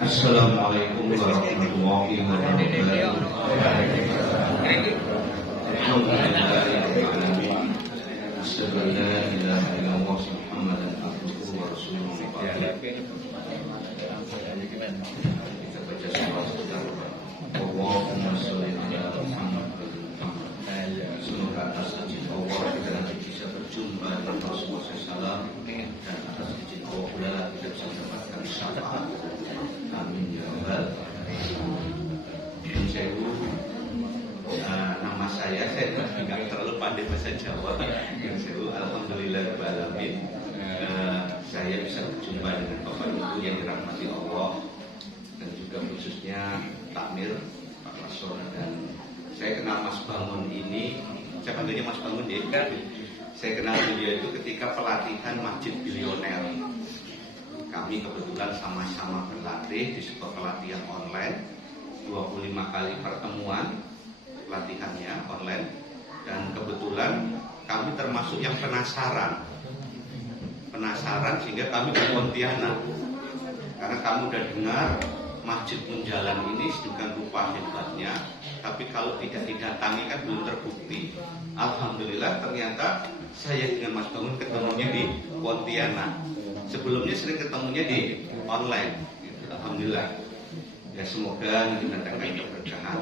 Assalamualaikum warahmatullahi wabarakatuh. Alhamdulillahirrahmanirrahim. Asyhadu an la ilaha illallah Muhammadan abduhu wa rasuluhu. Kita baca surah Allahumma sholli ala Muhammad. Semoga atas izin Allah kita nanti bisa berjumpa dengan Rasulullah SAW, dan atas izin Allah kita bisa mendapatkan syafaat. Amin ya rabbal alamin. Nama saya tidak terlalu pandai bahasa Jawa. Alhamdulillah rabbil alamin. Saya bisa berjumpa dengan Bapak Ibu yang dirahmati Allah, dan juga khususnya Takmir Pak Rasul. Dan saya kenal Mas Bangun ini, saya panggilnya Mas Bangun ya. Saya kenal beliau itu ketika pelatihan Masjid Bilioner. Kami kebetulan sama-sama berlatih di sebuah pelatihan online, 25 kali pertemuan pelatihannya online. Dan kebetulan kami termasuk yang penasaran sehingga kami ke Pontianak, karena kami udah dengar Masjid Munjalan ini sedemikian rupa hebatnya, tapi kalau tidak didatangi kan belum terbukti. Alhamdulillah ternyata saya dengan Mas Bangun ketemunya di Pontianak. Sebelumnya sering ketemunya di online. Alhamdulillah. Ya semoga nanti mendatangkan keberkahan.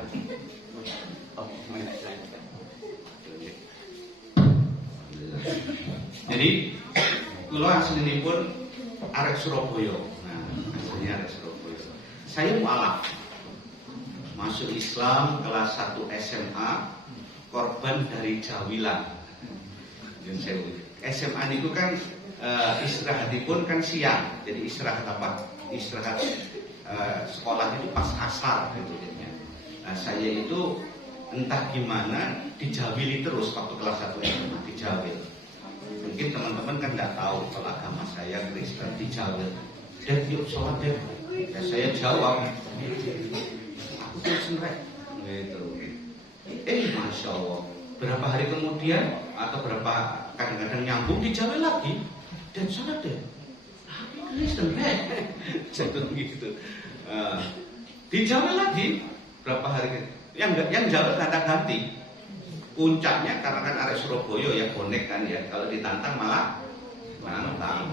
Jadi kalau asli pun arek Surabaya. Nah, aslinya arek Surabaya. Saya mualaf. Masuk Islam kelas 1 SMA, korban dari Jawilan. SMA itu kan istirahatipun kan siang. Jadi istirahat apa? Istirahat sekolah itu pas asar gitu jadinya. Nah, saya itu entah gimana dijawili terus waktu kelas 1 SMA, dijawil. Mungkin teman-teman kan nggak tahu kalau agama saya Kristen, dijawil. Dan yuk sholat deh. Ya, saya jawab, aku Kristen rek. Gitu. Masya Allah. Berapa hari kemudian atau berapa kadang-kadang nyambung dijawil lagi dan sholat deh. Aku Kristen rek. Jadi gitu. Dijawil lagi berapa hari yang jawab kata-ganti. Puncaknya karena kan arek Surabaya ya bonek kan ya, kalau ditantang malah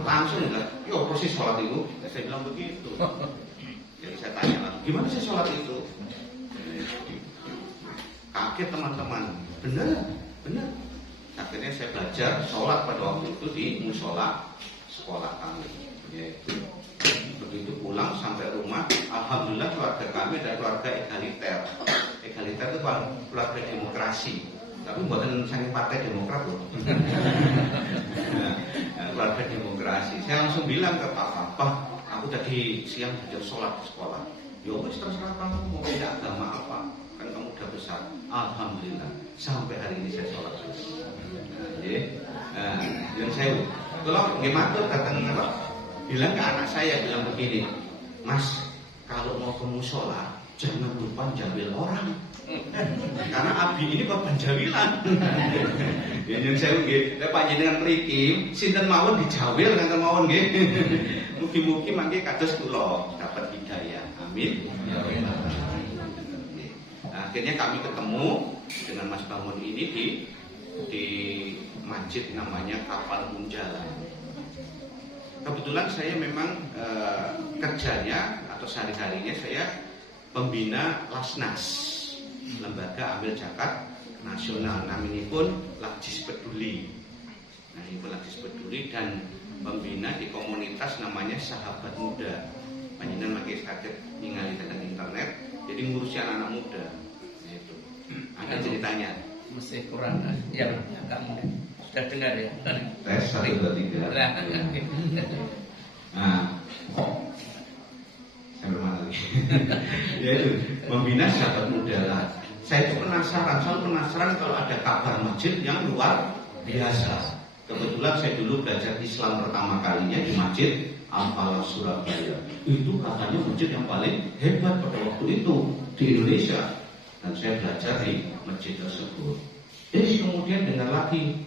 langsung enggak. Yo proses sholat itu, saya bilang begitu. Jadi saya tanya lagi, gimana sih sholat itu? Kaget teman-teman, benar. Akhirnya saya belajar sholat pada waktu itu di musola sekolah kami. Yaitu begitu pulang sampai rumah, alhamdulillah keluarga kami adalah keluarga egaliter. Egaliter itu keluarga demokrasi. Tapi buatan saya partai Demokrat loh. Keluarga demokrasi. Saya langsung bilang ke Pak, aku tadi siang belajar sholat di sekolah. Ya wis terserah kamu mau beda agama apa, kan kamu udah besar. Alhamdulillah sampai hari ini saya sholat terus. Dan saya kalau gimana datang apa? Bilang ke anak saya, bilang begini, Mas, kalau mau ke musola jangan lupa jambil orang. Karena abi ini korban jawilan. Ya yang saya nggih, lek panjenengan mriki sinten mawon dijawil kanthi mawon nggih. Mugi-mugi mangke kados kula dapat hidayah. Amin. Nah, akhirnya kami ketemu dengan Mas Bangun ini di masjid namanya Kapal Munjalan. Kebetulan saya memang kerjanya atau sehari-harinya saya pembina Lasnas, Lembaga Amil Zakat Nasional. Namanya pun Lajis Peduli. Nah, ini pun Lajis Peduli dan pembina di komunitas namanya Sahabat Muda. Panjenengan pakai kaget ningali dengan internet, jadi ngurusi anak-anak muda. Itu. Ada ceritanya. Mesti kurang ya, kamu sudah dengar ya. Tes 1 2 3. Nah, sampai mana lagi? Yaitu membina sahabat muda lah. Saya itu selalu penasaran kalau ada kabar masjid yang luar biasa. Kebetulan saya dulu belajar Islam pertama kalinya di Masjid Al-Falah Surabaya. Itu katanya masjid yang paling hebat pada waktu itu di Indonesia. Dan saya belajar di masjid tersebut. Kemudian dengar lagi,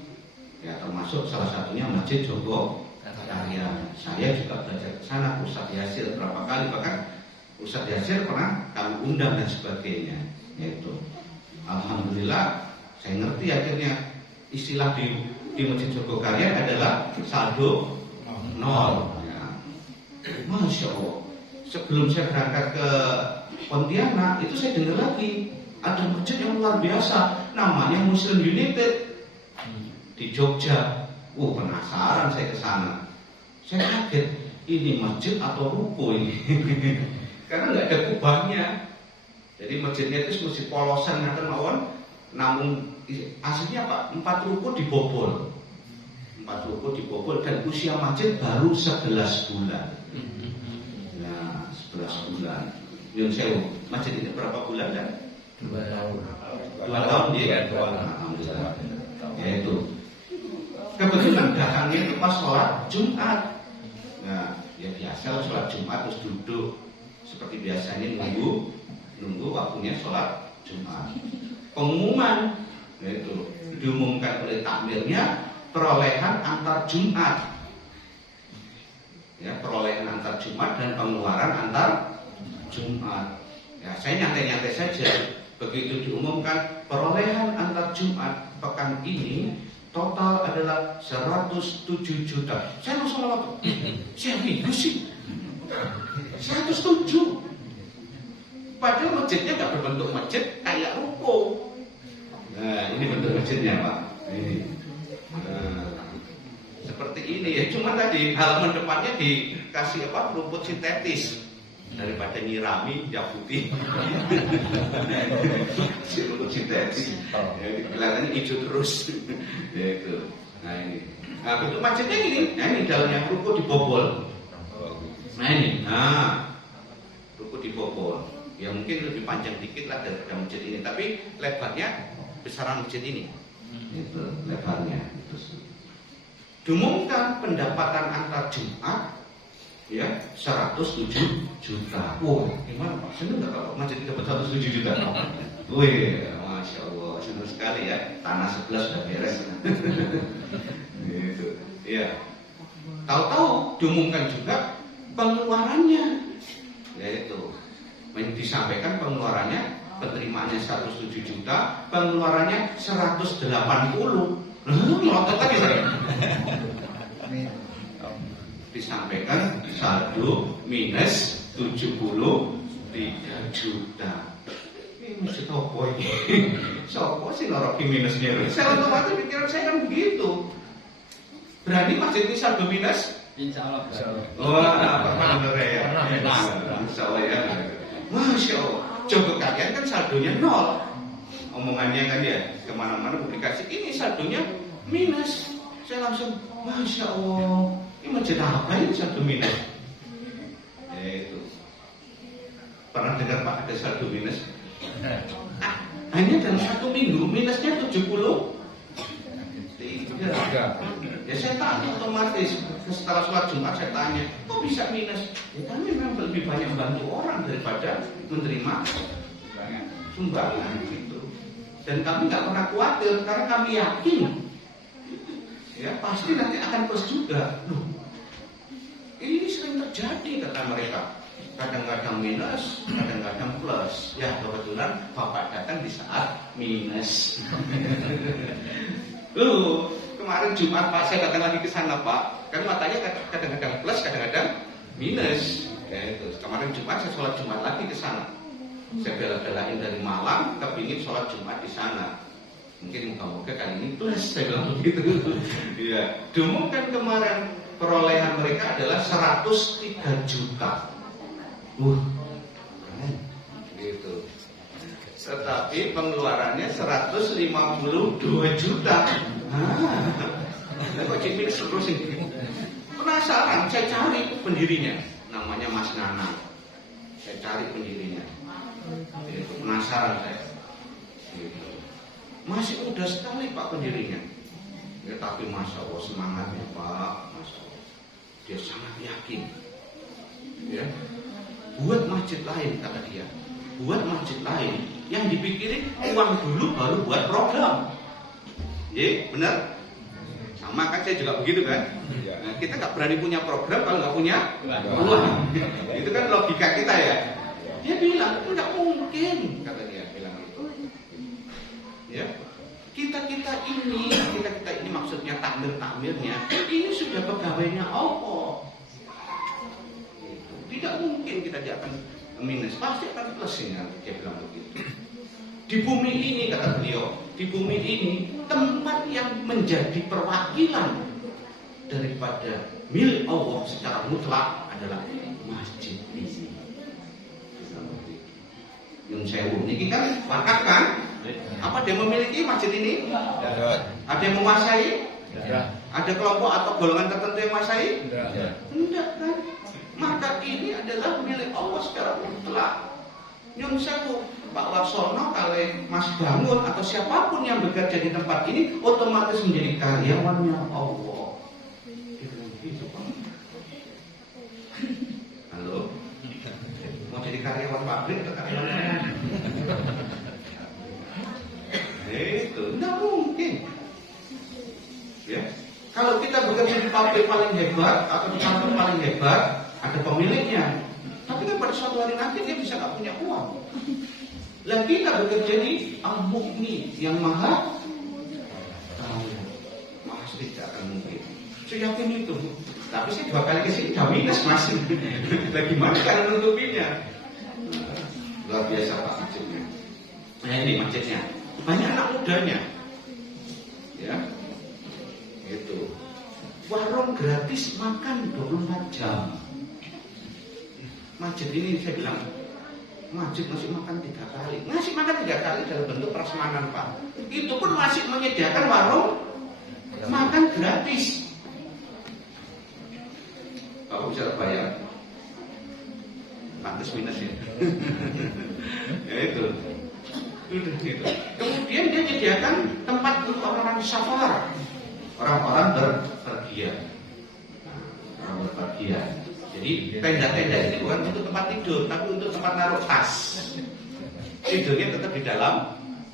ya termasuk salah satunya Masjid Jogo sekalian. Saya juga belajar ke sana, Ustadz Yasir berapa kali, bahkan Ustadz Yasir pernah kami undang dan sebagainya. Yaitu, alhamdulillah saya ngerti akhirnya istilah di Masjid Jogokarian adalah saldo nol. Ya. Masya Allah. Sebelum saya berangkat ke Pontianak itu saya dengar lagi ada masjid yang luar biasa, namanya Muslim United di Jogja. Penasaran saya ke sana. Saya kaget, ini masjid atau ruko ini? Karena nggak ada kubahnya. Jadi masjidnya itu masjid polosan ngaten mawon, namun aslinya apa? 4 ruko dibobol. 4 ruko dibobol dan usia masjid baru 11 bulan. Nah, 11 bulan. Yun sewu, masjid ini berapa bulan kan? 2 tahun. 2 tahun dia. Alhamdulillah. Yaitu kebetulan datangnya itu pas sholat Jumat. Nah, ya biasa sholat Jumat terus duduk seperti biasanya nunggu waktunya sholat Jumat. Pengumuman, yaitu diumumkan oleh takmirnya perolehan antar Jumat. Ya, perolehan antar Jumat dan pengeluaran antar Jumat. Ya, saya nyantai-nyantai saja. Begitu diumumkan perolehan antar Jumat pekan ini total adalah 107 juta. Saya langsung melapor. Siapa itu sih? 107. Padahal masjidnya nggak berbentuk masjid kayak ruko. Nah, ini bentuk masjidnya, Pak. Ini. Seperti ini ya. Cuma tadi halaman depannya dikasih rumput sintetis. Daripada nyirami ya putih. Rumput sintetis. Ya, kelihatannya hijau terus. Ya itu. Nah ini. Nah bentuk masjidnya gini. Nah ini dalamnya ruko dibobol. Nah ini. Nah ruko dibobol. Ya mungkin lebih panjang dikit lah daripada masjid ini. Tapi lebarnya besaran masjid ini. Itu lebarnya. Diumumkan pendapatan antar Jumat ya 107 juta. Gimana Pak? Senang nggak kalau masjid dapat 107 juta? Masya Allah, senang sekali ya. Tanah sebelah sudah beres. Gitu. Ya. Tahu-tahu diumumkan juga pengeluarannya, yaitu disampaikan pengeluarannya, penerimaannya 107 juta, pengeluarannya 180. Melotot lagi saya. Disampaikan saldo minus 73 juta. Ini mesti topo ini. Sopo sih noroki minusnya? Saya otomatis pikiran saya kan begitu. Berani masjid ini saldo minus? Insya Allah. Benar ya. Insya Allah ya. Masya Allah. Coba kalian kan saldonya nol. Omongannya kan ya kemana-mana publikasi ini saldonya minus. Saya langsung Masya Allah. Ini masjid apa ini saldo minus? Ya itu. Pernah dengar Pak ada saldo minus? Hanya dalam 1 minggu minusnya 70. Ya saya tanya otomatis setelah sholat Jumat saya tanya, kok bisa minus? Ya kami memang lebih banyak membantu orang daripada menerima sumbangan gitu. Dan kami nggak pernah khawatir karena kami yakin ya pasti nanti akan plus juga. Ini sering terjadi kata mereka. Kadang-kadang minus, kadang-kadang plus. Ya kebetulan Bapak datang di saat minus. Kemarin Jumat Pak saya datang lagi ke sana Pak. Kan matanya kadang-kadang plus, kadang-kadang minus. Ya itu. Kemarin Jumat saya sholat Jumat lagi ke sana. Saya bela-belain dari Malang, kepingin sholat Jumat di sana. Mungkin moga-moga kali ini plus, saya bilang begitu. Ya, diumumkan kemarin perolehan mereka adalah 103 juta. Gitu. Tetapi pengeluarannya 152 juta. Kok cik minus terus ini? Penasaran, saya cari pendirinya. Namanya Mas Nanang. Saya cari pendirinya. Gitu. Penasaran saya. Gitu. Masih muda sekali Pak pendirinya. Ya, tapi Masya Allah semangatnya Pak, Masya Allah. Dia sangat yakin. Ya, buat masjid lain kata dia. Buat masjid lain yang dipikirin uang dulu baru buat program. Iya, benar. Sama kan saya juga begitu kan. Nah, kita nggak berani punya program kalau nggak punya uang. Itu kan logika kita ya. Dia bilang nggak mungkin, kata dia bilang itu. Ya, kita ini maksudnya takmir-takmirnya ini sudah pegawainya Allah. Tidak mungkin kita akan minus, pasti akan plus ya. Dia bilang begitu. Di bumi ini, kata beliau, di bumi ini tempat yang menjadi perwakilan daripada milik Allah secara mutlak adalah masjid ini. Yun Sewu ini kan wakaf kan? Apa dia memiliki masjid ini? Ada yang menguasai? Ada kelompok atau golongan tertentu yang menguasai? Enggak kan? Maka ini adalah milik Allah secara mutlak. Yun Sewu, Pak Warsono, kalau Mas Bangun atau siapapun yang bekerja di tempat ini otomatis menjadi karyawannya Allah. Halo, mau jadi karyawan pabrik atau karyawan? Itu tidak mungkin. Ya, kalau kita bekerja di pabrik paling hebat atau di kantor paling hebat, ada pemiliknya. Tapi kan pada suatu hari nanti dia bisa nggak punya uang. Lah kita bekerja di Al-Mu'min yang maha tahu, maha tidak akan mungkin. Saya yakin itu. Tapi saya 2 kali kesini udah minus masih. Lagi mana cara menutupinya? Luar biasa Pak masjidnya. Nah ini masjidnya. Banyak anak mudanya. Ya. Itu. Warung gratis makan 24 jam. Masjid ini saya bilang, masjid ngasih makan 3 kali. Ngasih makan 3 kali dalam bentuk prasmanan Pak. Itu pun masih menyediakan warung makan gratis. Bapak bisa bayar. Pantes minus ya. Ya itu. Gitu. Kemudian dia menyediakan tempat untuk orang-orang safar, orang-orang berpergian. Orang berpergian. Jadi tenda-tenda ini bukan untuk tempat tidur, tapi untuk tempat naruh tas. Tidurnya tetap di dalam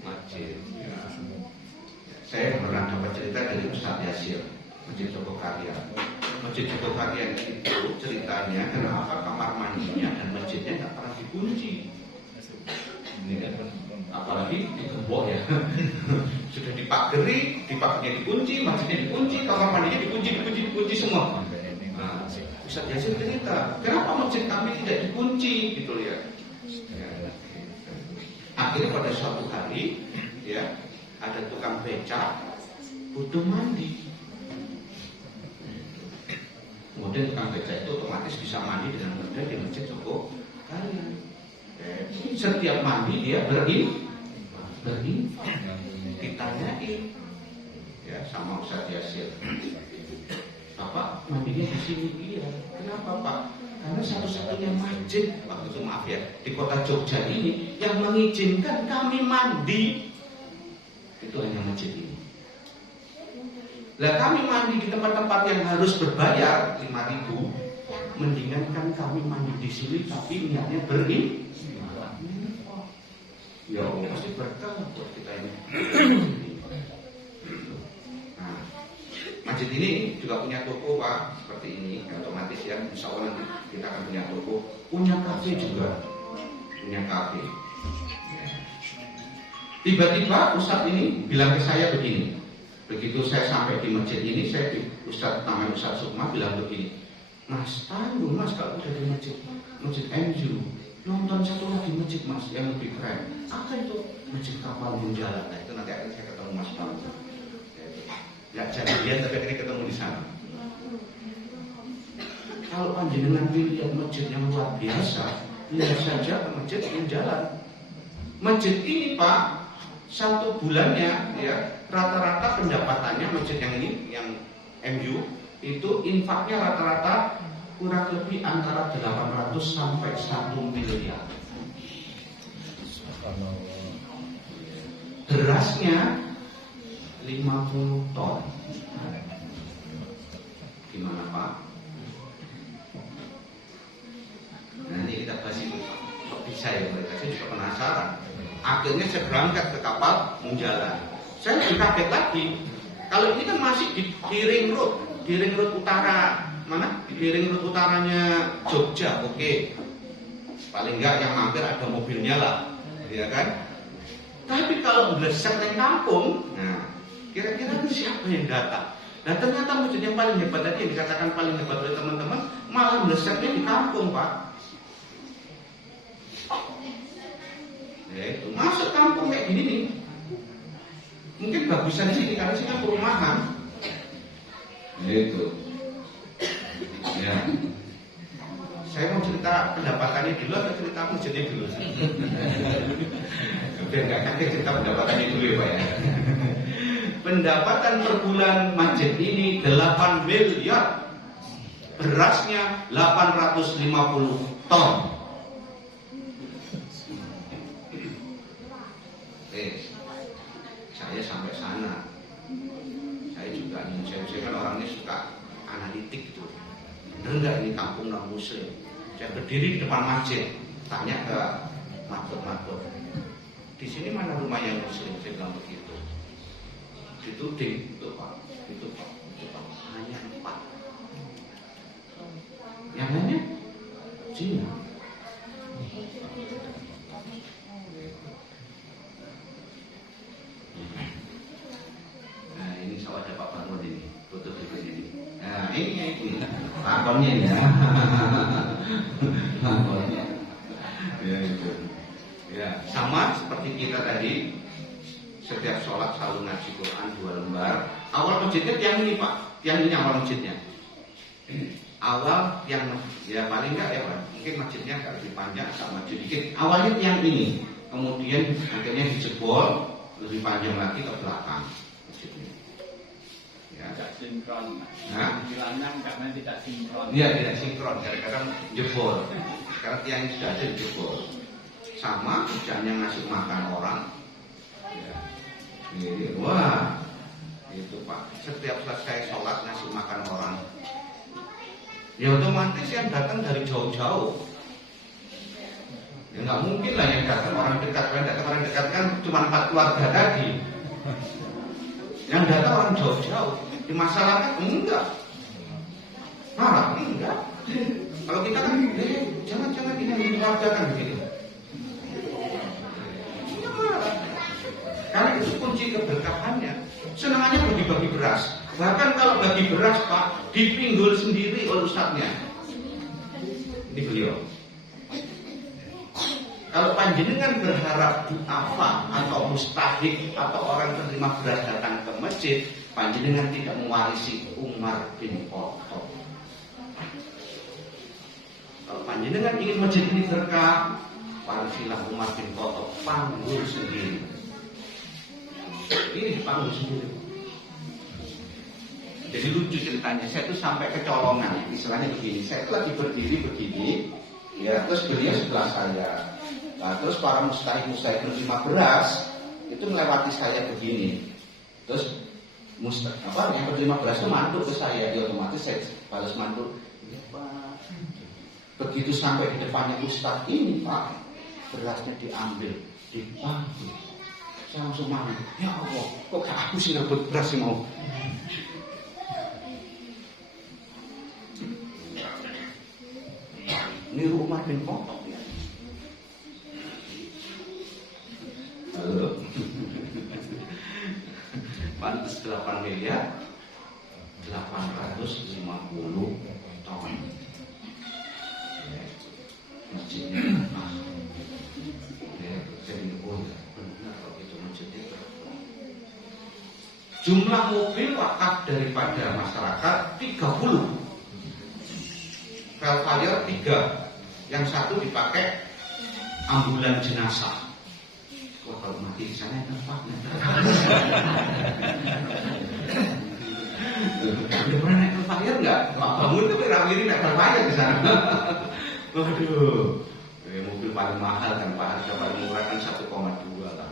masjid. Ya. Saya pernah dapat cerita dari Ustaz Yasir, Masjid Jogokarya. Masjid Jogokarya itu ceritanya kenapa kamar mandinya dan masjidnya nggak pernah dikunci. Ini kan, apalagi digembok ya. Sudah dipageri, dipagernya dikunci, masjidnya dikunci, kamar mandinya dikunci semua. Nah, Ustaz Yasir cerita, kenapa masjid kami tidak dikunci gitu ya. Akhirnya pada suatu hari ya ada tukang becak butuh mandi. Kemudian tukang becak itu otomatis bisa mandi dengan mudah di masjid Jogokarya. Setiap mandi dia berinfak. Ditanyain ya sama Ustaz Yasir, Bapak mandinya di sini? Iya. Kenapa Pak? Karena satu-satunya masjid waktu itu, maaf ya, di kota Jogja ini yang mengizinkan kami mandi itu hanya masjid ini. Lah kami mandi di tempat-tempat yang harus berbayar 5.000, mendingan kan kami mandi di sini tapi niatnya berinfak. Ya Allah, pasti berkah buat kita ini. Nah, masjid ini juga punya toko Pak, seperti ini, otomatis ya, insya Allah nanti kita akan punya toko, punya kafe juga, punya kafe. Tiba-tiba Ustadz ini bilang ke saya begini, begitu saya sampai di masjid ini, Ustadz namanya Ustadz Sukma bilang begini, Mas, tahu Mas kalau udah di masjid MU, nonton satu lagi masjid Mas yang lebih keren. Apa itu? Masjid Kapal Munjalat. Nah itu nanti akan saya ketemu Mas Bang. Ya jangan lihat tapi akhirnya ketemu di sana. Kalau panjenengan lihat masjid yang luar biasa, lihat saja ke masjid Munjalat. Masjid ini Pak, 1 bulannya ya rata-rata pendapatannya masjid yang ini, yang MU itu infaknya rata-rata kurang lebih antara 800 sampai 1 miliar. Berasnya 50 ton. Gimana Pak? Nanti kita bahas itu. Kok bisa ya mereka? Saya juga penasaran. Akhirnya saya berangkat ke kapal Munjalat. Saya lebih kaget lagi. Kalau ini kan masih di ring road, di ring road utara mana? Di ring road utaranya Jogja, oke. Paling enggak yang hampir ada mobilnya lah, ya kan? Tapi kalau meleset di kampung, nah kira-kira siapa yang datang? Dan ternyata masjid yang paling hebat tadi yang dikatakan paling hebat oleh teman-teman malah melesetnya di kampung, Pak. Ya itu masuk kampung kayak gini nih. Mungkin bagusan sini karena sini kan perumahan. Itu. Ya. Saya mau cerita pendapatannya dulu atau cerita masjidnya dulu? Biar nggak kaget cerita pendapatannya dulu ya Pak ya. Pendapatan per bulan masjid ini 8 miliar. Berasnya 850 ton. Saya sampai sana. Saya juga saya kan orangnya suka analitik gitu. Bener nggak ini kampung non muslim? Saya berdiri di depan masjid, tanya ke mabut-mabut. Di sini mana rumah yang muslim? Saya bilang begitu. Dituding, itu Pak, itu Pak, itu Pak. Hanya 4. Yang lainnya Cina. Nah ini sawahnya Pak Bangun ini, foto ini. Nah ini lakonnya ya. Lakonnya. Ya itu. Ya sama seperti kita tadi. Setiap sholat selalu ngaji Quran 2 lembar. Awal masjidnya tiang ini Pak, tiang ini awal masjidnya. Awal tiang ya paling enggak ya Pak, mungkin masjidnya agak lebih panjang, agak maju dikit. Awalnya tiang ini, kemudian akhirnya dijebol lebih panjang lagi ke belakang masjidnya. Ya. Tidak sinkron. Nah, Dilanang karena tidak sinkron. Iya tidak sinkron, kadang-kadang jebol. Karena tiang sudah ada dijebol. Sama kerjanya ngasih makan orang. Wah, itu Pak. Setiap selesai sholat ngasih makan orang. Ya otomatis yang datang dari jauh-jauh. Ya nggak mungkin lah yang datang orang dekat. Yang datang orang dekat kan cuma 4 keluarga tadi. Yang datang orang jauh-jauh. Di masyarakat enggak. Marah enggak. Kalau kita kan, jangan ini keluarga kan begitu. Karena itu kunci keberkahannya. Senangannya bagi-bagi beras. Bahkan kalau bagi beras Pak, dipinggul sendiri oleh ustadznya. Ini beliau. Kalau panjenengan berharap du'afa atau mustahik atau orang penerima beras datang ke masjid, panjenengan tidak mewarisi Umar bin Khattab. Kalau panjenengan ingin masjid ini berkah, warisilah Umar bin Khattab, panggul sendiri. Ini dipanggul sendiri. Jadi lucu ceritanya. Saya itu sampai kecolongan. Istilahnya begini. Saya itu lagi berdiri begini. Ya, terus beliau sebelah saya. Nah, terus para mustahik menerima beras itu melewati saya begini. Terus yang penerima beras itu mantul ke saya. Ya otomatis saya balas mantul. Ya, Pak. Begitu sampai di depannya ustadz ini Pak, berasnya diambil, dipanggil. Saya langsung marah, ya Allah, kok aku sih dapat beras sih mau. Ini rumah bin Khattab ya. Halo. Pantes 8 miliar 850 ton. Masjidnya jadi jumlah mobil wakaf daripada masyarakat 30. Velfire 3. Yang satu dipakai ambulan jenazah. Wah kalau mati di sana enak Pak. Udah pernah naik Velfire nggak? Pak Bangun itu ramai naik Velfire di sana. Waduh, mobil paling mahal kan Pak, harga paling murah kan 1,2 lah.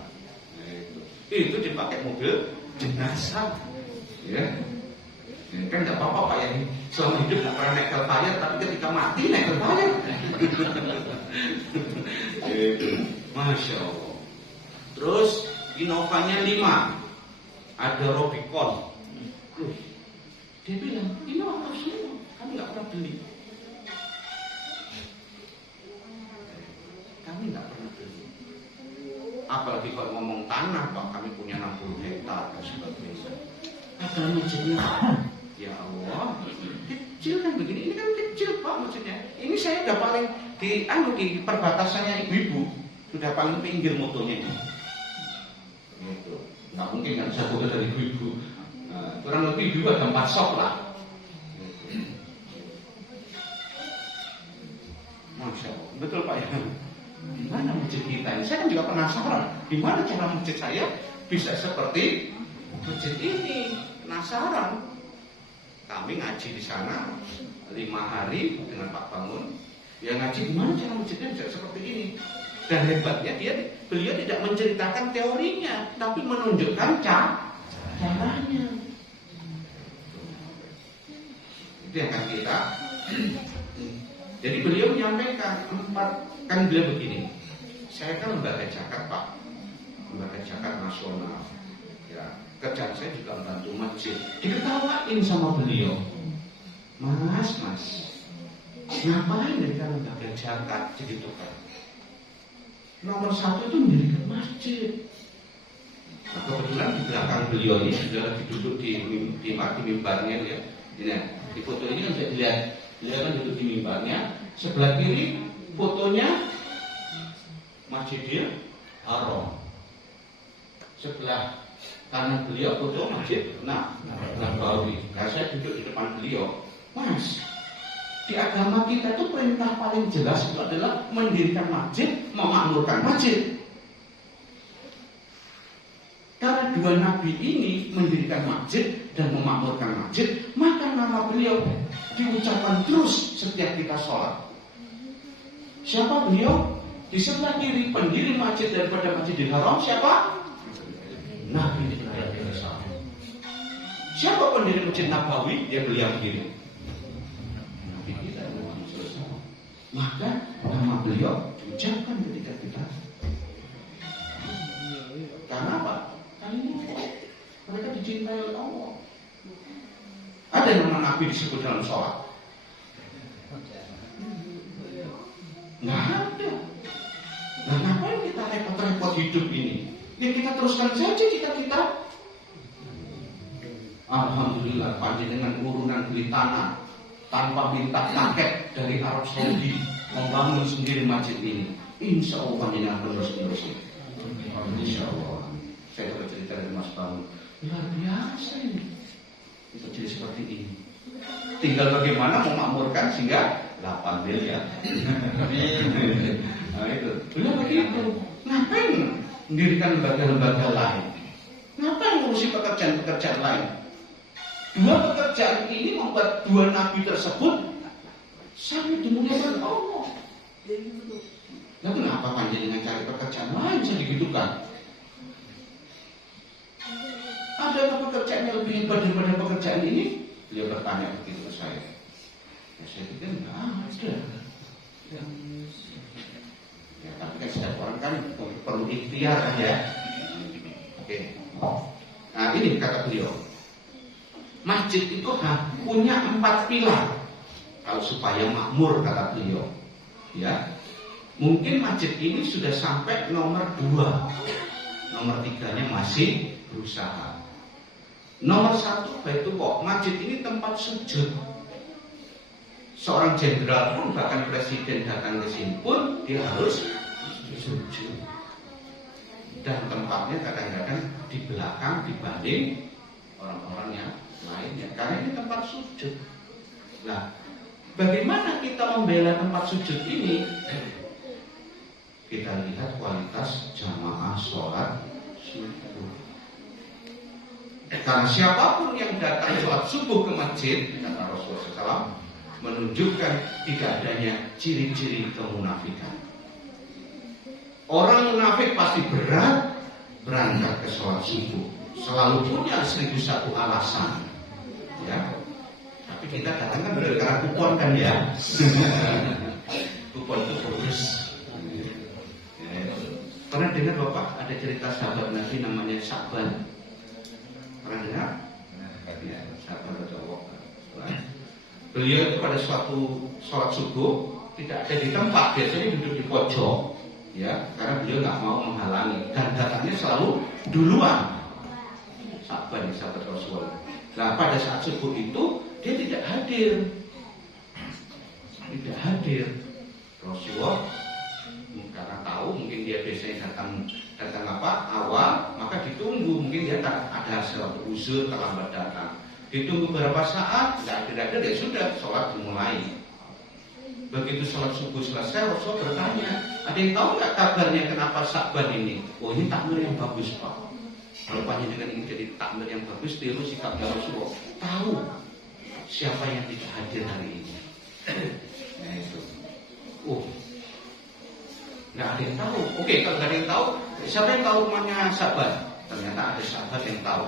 Itu dipakai mobil jenazah, ya kan nggak apa-apa Pak ya, selama hidup nggak pernah naik Velfire, tapi ketika mati naik Velfire. Masya Allah. Terus Innovanya 5, ada Robicon. Dia bilang, ini wakaf semua, kami nggak pernah beli. Kami nggak pernah beli. Apalagi kalau ngomong tanah, Pak, kami punya 60 hektar dan sebagainya. Padahal masjidnya, ya Allah, kecil kan begini, ini kan kecil Pak maksudnya. Ini saya udah paling di perbatasannya ibu-ibu, sudah paling pinggir motonya ini. Gitu. Nggak mungkin kan bisa foto dari ibu-ibu. Kurang lebih ibu ada 4 sok lah. Gitu. Masya Allah, betul Pak ya. Gimana masjid kita ini? Saya kan juga penasaran, gimana cara masjid saya bisa seperti masjid ini? Penasaran. Kami ngaji di sana 5 hari dengan Pak Bangun. Ya ngaji gimana cara masjidnya bisa seperti ini? Dan hebatnya beliau tidak menceritakan teorinya, tapi menunjukkan caranya. Itu yang akan kita. Jadi beliau menyampaikan 4. Kan beliau begini, saya kan lembaga zakat Pak, lembaga zakat nasional. Ya, kerjaan saya juga membantu masjid. Diketawain sama beliau, Mas, ngapain dari lembaga zakat begitu kan? Nomor 1 itu mendirikan masjid. Nah, kebetulan di belakang beliau ini sudah lagi duduk di mimbarnya ya. Ini di foto ini kan bisa dilihat, beliau kan duduk di mimbarnya. Sebelah kiri fotonya Masjidil Haram. Sebelah kanan beliau foto Masjid Nabawi. Nah, saya duduk di depan beliau. Mas, di agama kita itu perintah paling jelas itu adalah mendirikan masjid, memakmurkan masjid. Karena 2 nabi ini mendirikan masjid dan memakmurkan masjid, maka nama beliau diucapkan terus setiap kita sholat. Siapa beliau? Di sebelah kiri pendiri masjid daripada Masjidil Haram siapa? Nabi Ibrahim. Siapa pendiri Masjid Nabawi? Dia beliau sendiri. Nabi kita. Maka nama beliau diucapkan ketika kita. Karena apa? Karena ini mereka dicintai oleh Allah. Ada nama Nabi disebut dalam sholat? Nggak ada. Nah, ngapain kita repot-repot hidup ini? Ya kita teruskan saja cita-cita. Alhamdulillah, panjenengan urunan beli tanah tanpa minta paket dari Arab Saudi, membangun sendiri masjid ini. Insya Allah panjenengan terus-terus. Insya Allah. Saya dapat cerita dari Mas Bangun. Luar biasa ini. Itu jadi seperti ini. Tinggal bagaimana memakmurkan sehingga 8 miliar. Nah itu. Beliau begitu. Ngapain mendirikan lembaga-lembaga lain? Ngapain ngurusi pekerjaan-pekerjaan lain? 2 pekerjaan ini membuat 2 nabi tersebut sangat dimuliakan Allah. Nah kenapa panjenengan cari pekerjaan lain saya digitukan? Ada pekerjaan yang lebih hebat daripada pekerjaan ini? Beliau bertanya begitu ke saya. Ya, saya pikir enggak ada. Ya, tapi kan setiap orang kan perlu ikhtiar kan ya. Oke. Nah ini kata beliau. Masjid itu punya 4 pilar. Kalau supaya makmur kata beliau. Ya. Mungkin masjid ini sudah sampai nomor 2. Nomor 3-nya masih berusaha. Nomor 1 Baitullah. Masjid ini tempat sujud. Seorang jenderal pun, bahkan presiden datang ke sini pun dia harus sujud. Dan tempatnya kadang-kadang di belakang dibanding orang-orang yang lainnya. Karena ini tempat sujud. Nah, bagaimana kita membela tempat sujud ini? Kita lihat kualitas jamaah sholat subuh. Karena siapapun yang datang sholat subuh ke masjid, kata Rasulullah SAW, menunjukkan tidak adanya ciri-ciri kemunafikan. Orang munafik pasti berat berangkat ke sholat subuh, selalu punya 1001 alasan. Ya, tapi kita datang kan karena kupon kan ya. Kupon itu bagus. Pernah dengar Bapak ada cerita sahabat Nabi namanya Sa'ban? Pernah dengar? Ya, sahabat cowok. Beliau itu pada suatu sholat subuh tidak ada di tempat, biasanya duduk di pojok, ya, karena beliau nggak mau menghalangi dan datangnya selalu duluan. Sahabat Rasulullah. Nah pada saat subuh itu dia tidak hadir. Rasulullah karena tahu mungkin dia biasanya datang awal, maka ditunggu, mungkin dia ada suatu uzur terlambat datang. Ditunggu beberapa saat, nggak ada, ya sudah sholat dimulai. Begitu sholat subuh selesai, Rasul bertanya, ada yang tahu nggak kabarnya kenapa Sya'ban ini? Oh ini takbir yang bagus Pak. Kalau panjenengan ingin jadi takbir yang bagus, tiru sikapnya Rasulullah. Tahu siapa yang tidak hadir hari ini. Nah itu. Nggak ada yang tahu. Oke, kalau nggak ada yang tahu, siapa yang tahu rumahnya Sya'ban? Ternyata ada sahabat yang tahu.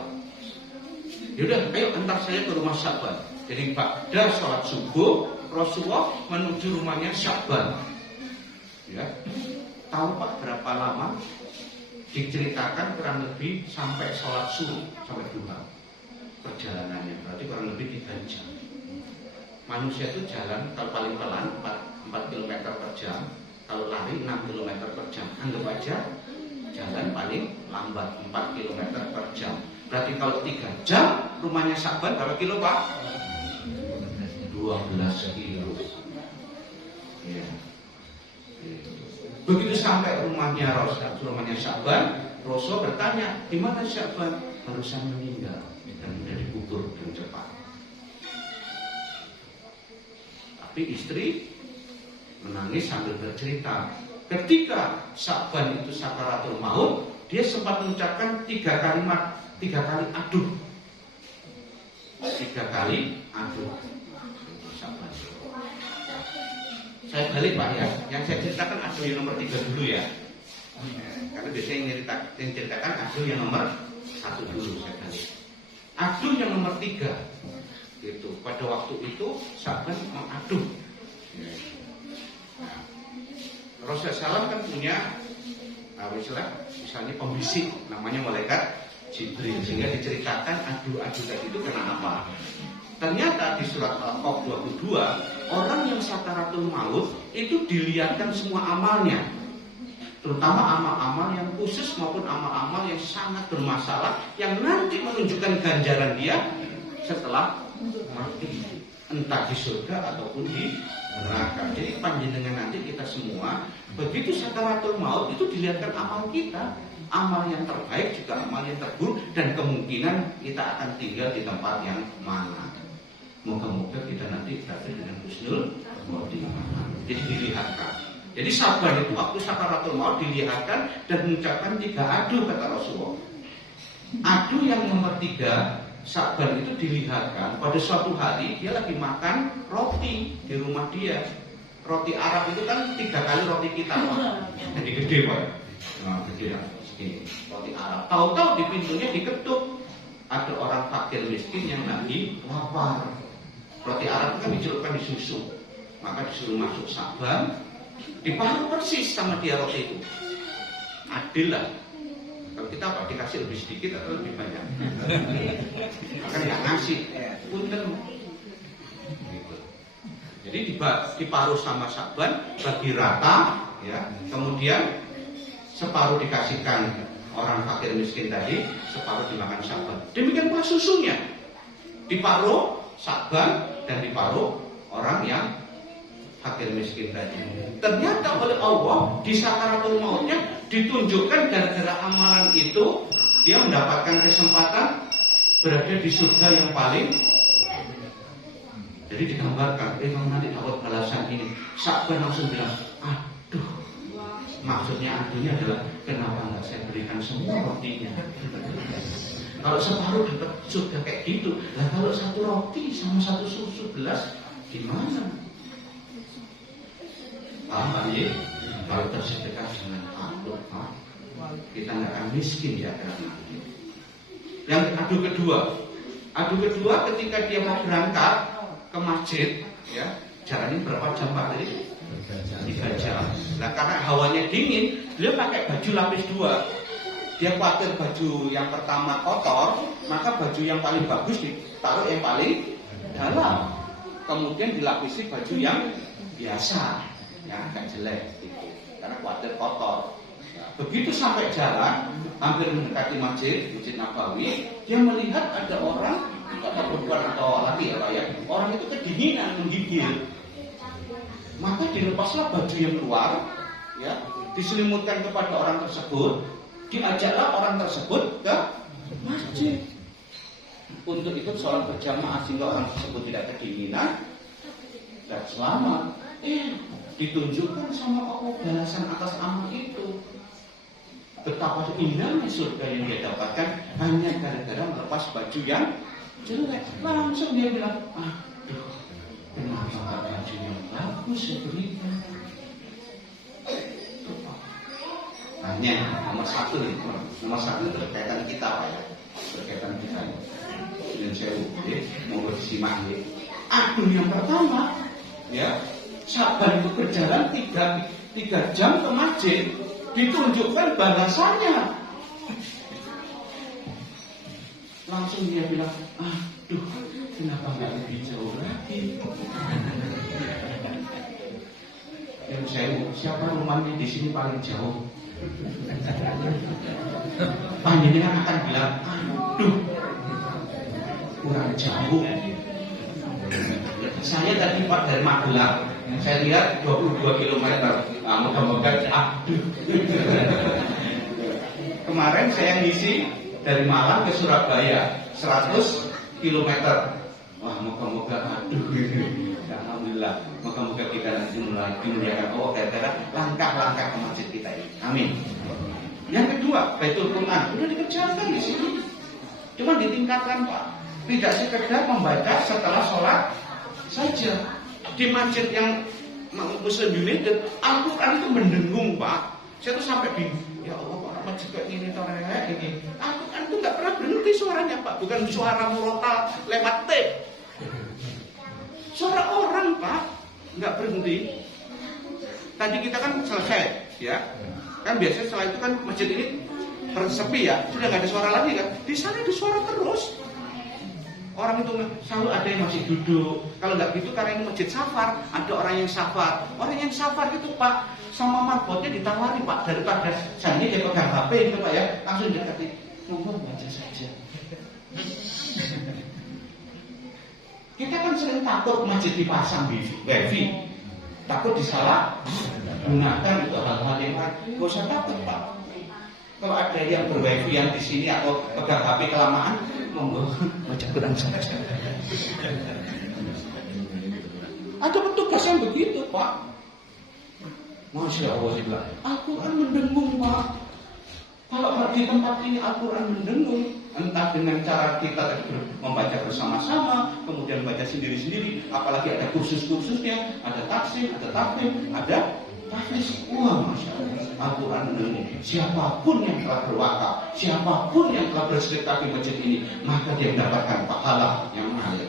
Yaudah, ayo antar saya ke rumah Sya'ban. Jadi pada sholat subuh, Rasulullah menuju rumahnya Sya'ban. Ya, tahu Pak berapa lama? Diceritakan kurang lebih sampai sholat subuh, sampai duha perjalanannya, berarti kurang lebih 3 jam. Manusia itu jalan kalau paling pelan 4 km per jam, kalau lari 6 km per jam. Anggap aja jalan paling lambat 4 km per jam. Berarti kalau 3 jam rumahnya Sya'ban berapa kilo Pak? 12 kilo. Ya. Begitu sampai rumahnya Sya'ban, Rasul bertanya, di mana Sya'ban? Barusan meninggal dan sudah dikubur dengan cepat. Tapi istri menangis sambil bercerita. Ketika Sya'ban itu sakaratul maut, dia sempat mengucapkan 3 kalimat, 3 kali aduh. 3 kali aduh. Saya balik Pak ya, yang saya ceritakan aduh yang nomor 3 dulu ya. Karena biasanya yang ceritakan aduh yang nomor 1 dulu, saya balik. Aduh yang nomor 3 itu pada waktu itu Sya'ban mengaduh. Nah, Rasulullah SAW kan punya misalnya pembisik namanya malaikat Jibril, sehingga diceritakan adu-adu tadi itu kenapa. Ternyata di surat Al-Qaf 22, orang yang sakaratul maut itu dilihatkan semua amalnya, terutama amal-amal yang khusus maupun amal-amal yang sangat bermasalah, yang nanti menunjukkan ganjaran dia setelah mati, entah di surga ataupun di neraka. Jadi panjenengan nanti kita semua begitu sakaratul maut itu dilihatkan amal kita, amal yang terbaik juga amal yang terburuk, dan kemungkinan kita akan tinggal di tempat yang mana. Moga-moga kita nanti berarti dengan husnul khotimah. Jadi dilihatkan. Jadi Sya'ban itu waktu sakaratul maut dilihatkan dan mengucapkan 3 adu kata Rasulullah. Adu yang nomor 3, Sya'ban itu dilihatkan pada suatu hari dia lagi makan roti di rumah dia. Roti Arab itu kan 3 kali roti kita Pak. Jadi gede Pak. Nah, gede ya. Roti Arab. Tahu-tahu di pintunya diketuk. Ada orang fakir miskin yang lagi lapar. Roti Arab kan dicelupkan di susu, maka disuruh masuk Sya'ban, diparuh persis sama dia roti itu. Adil lah. Kalau kita apa dikasih lebih sedikit atau lebih banyak? Kan nggak ngasih. Punten. Gitu. Jadi diparuh sama Sya'ban, bagi rata, ya. Kemudian separuh dikasihkan orang fakir miskin tadi, separuh dimakan Sya'ban. Demikian pula susunya, diparuh Sya'ban dan diparuh orang yang fakir miskin tadi. Ternyata oleh Allah di sakaratul mautnya ditunjukkan gara-gara amalan itu dia mendapatkan kesempatan berada di surga yang paling. Jadi digambarkan, kalau nanti dapat balasan ini, Sya'ban langsung bilang, aduh. Maksudnya aduhnya adalah kenapa nggak saya berikan semua rotinya? Kalau separuh dapat surga kayak gitu, lah kalau 1 roti sama 1 susu gelas gimana? Paham ya? Kalau tersedekah dengan takut, kita nggak akan miskin ya karena nanti. Yang adu kedua ketika dia mau berangkat ke masjid, ya jalannya berapa jam Pak tadi? 3 jam. Nah karena hawanya dingin, dia pakai baju lapis 2. Dia khawatir baju yang pertama kotor, maka baju yang paling bagus ditaruh yang paling dalam. kemudian dilapisi baju yang biasa, yang agak jelek gitu. Karena khawatir kotor. Begitu sampai jalan, hampir mendekati masjid Nabawi, dia melihat ada orang, atau perempuan atau laki ya, orang itu kedinginan, menggigil. Maka dilepaslah baju yang keluar, ya, diselimutkan kepada orang tersebut, diajaklah orang tersebut ke masjid untuk ikut sholat berjamaah sehingga orang tersebut tidak kedinginan dan selamat. Ditunjukkan sama Allah balasan atas amal itu. Betapa indahnya surga yang dia dapatkan hanya gara-gara melepas baju yang jelek. Langsung dia bilang, aduh, kenapa baju yang bagus saya berikan? Hanya nomor satu berkaitan kita, Pak ya, berkaitan kita. Dan saya mau bersimak ya. Aduh, yang pertama, ya, sabar itu berjalan 3 jam ke masjid, ditunjukkan balasannya. Langsung dia bilang, aduh, kenapa nggak lebih jauh lagi? Yang saya, siapa rumahnya di sini paling jauh? Panjenengan akan bilang, aduh, kurang jauh. Saya tadi Pak dari Magelang, saya lihat 22 km. Moga-moga aduh. Kemarin saya ngisi dari Malang ke Surabaya 100 km. Wah, moga-moga aduh. Alhamdulillah, moga-moga kita nanti mulai dimuliakan Allah gara-gara langkah-langkah ke masjid kita ini. Amin. Yang kedua, Baitul Quran sudah dikerjakan di sini. Cuma ditingkatkan, Pak. Tidak sekedar membaca setelah sholat saja. Di masjid yang Muslim United, Al-Quran itu mendengung, Pak. Saya tuh sampai bingung. Ya Allah, kok masjid kayak gini, kayak gini. Al-Quran itu nggak pernah berhenti suaranya, Pak. Bukan suara murotal lewat tape. Suara orang, Pak, nggak berhenti. Tadi kita kan selesai, ya. Kan biasanya setelah itu kan masjid ini bersepi ya, sudah nggak ada suara lagi kan. Di sana ada suara terus. Orang itu selalu ada yang masih duduk. Kalau nggak gitu karena ini masjid safar, ada orang yang safar. Orang yang safar itu, Pak, sama marbotnya ditawari, Pak, daripada jangan dia pegang HP itu, Pak ya, langsung dekati. Ngomong baca saja. Kita kan sering takut masjid dipasang wifi, takut disalah gunakan untuk hal-hal yang lain. Gak usah takut, Pak. Kalau ada yang berwifi yang di sini atau pegang HP kelamaan, monggo baca Quran saja. Ada petugas yang begitu, Pak. Masya Allah, saya bilang, Al-Quran mendengung, Pak. Kalau di tempat ini Al-Quran mendengung, entah dengan cara kita membaca bersama-sama, kemudian baca sendiri-sendiri, apalagi ada kursus-kursusnya, ada taksim, ada taklim, ada tahfiz. Wah, Masya Allah, Al-Quran mendengung. Siapapun yang telah berwakaf, siapapun yang telah bersedekah di masjid ini, maka dia mendapatkan pahala yang mengalir.